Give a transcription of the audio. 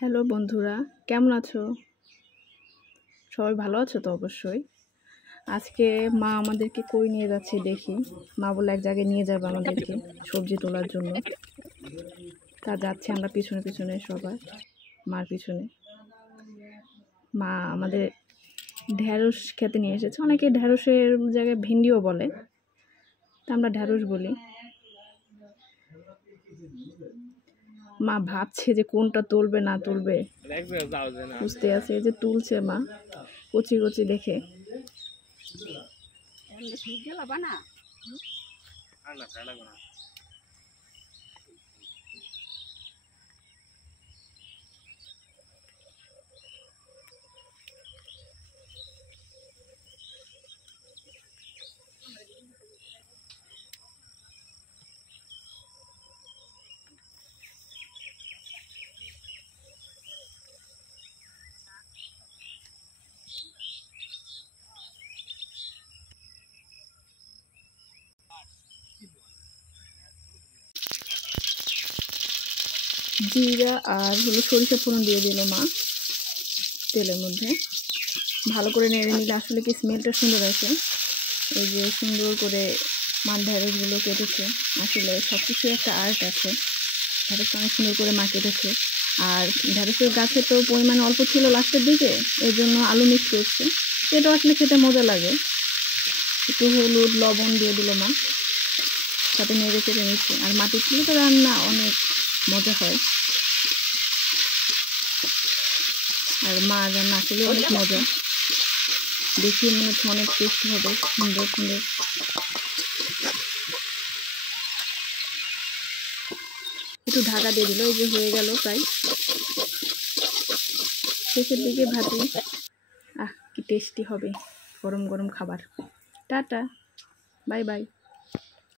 Hello বন্ধুরা, কেমন আছো? সবাই ভালো আছো তো? অবশ্যই। আজকে মা আমাদেরকে কই নিয়ে যাচ্ছে দেখি। মা বলে এক জায়গায় নিয়ে যাবে আমাদেরকে সবজি তোলার জন্য। তা যাচ্ছে আমরা পিছনে পিছনে সবাই, মার পিছনে। মা আমাদের ঢ্যাঁড়স খেতে নিয়ে এসেছে। অনেকে ঢ্যাঁড়সের জায়গায় ভিন্ডিও বলে, তা আমরা ঢ্যাঁড়স বলি। মা ভাবছে যে কোনটা তুলবে না তুলবে, বুঝতে আছে যে তুলছে মা কচি কচি দেখে। জিরা আর সরিষা ফোড়ন দিয়ে দিল মা তেলের মধ্যে। ভালো করে নেড়ে নিলে আসলে কি স্মেলটা সুন্দর আসে। এই যে সুন্দর করে মা ঢ্যাঁড়সগুলো কেটেছে। আসলে সব কিছুই একটা আর্ট আছে। ঢ্যাঁড়সটা অনেক সুন্দর করে মা কেটেছে। আর ঢ্যাঁড়সের গাছে তো পরিমাণ অল্প ছিল লাস্টের দিকে, এই জন্য আলু মিক্স করছে। এটা আসলে খেতে মজা লাগে। একটু হলুদ লবণ দিয়ে দিল মা, সাথে নেড়ে চেড়ে নিচ্ছে। আর মাটির চুলাতে রান্না অনেক মজা হয়। আর মা রান্না আসলে অনেক মজা, দেখি মনে হচ্ছে অনেক টেস্ট হবে, সুন্দর সুন্দর। একটু ঢাকা দিয়ে দিল, এই যে হয়ে গেল প্রায় শেষের দিকে ভাজি। কি টেস্টি হবে গরম গরম খাবার। Tata, bye bye.